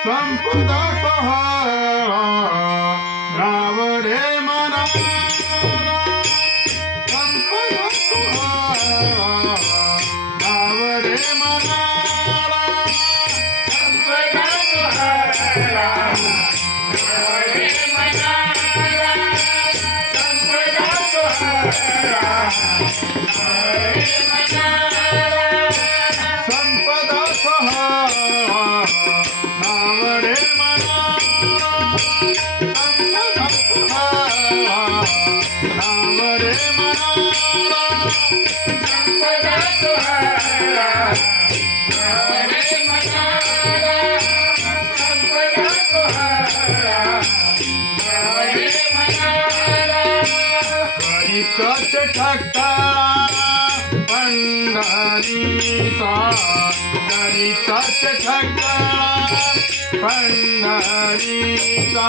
संपदा सहारा नाव रे मना। ठक्का पंढरीचा करीतच ठक्का पंढरीचा पंढरीचा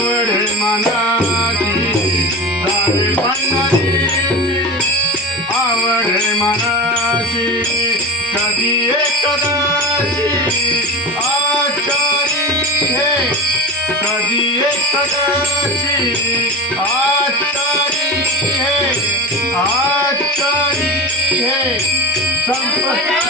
आवडे मनाची. सारी पंढरीची आवडे मनाची. कधी एकदाची आचारी हे. कधी एकदाची आचारी हे. आचारी हे. संपदा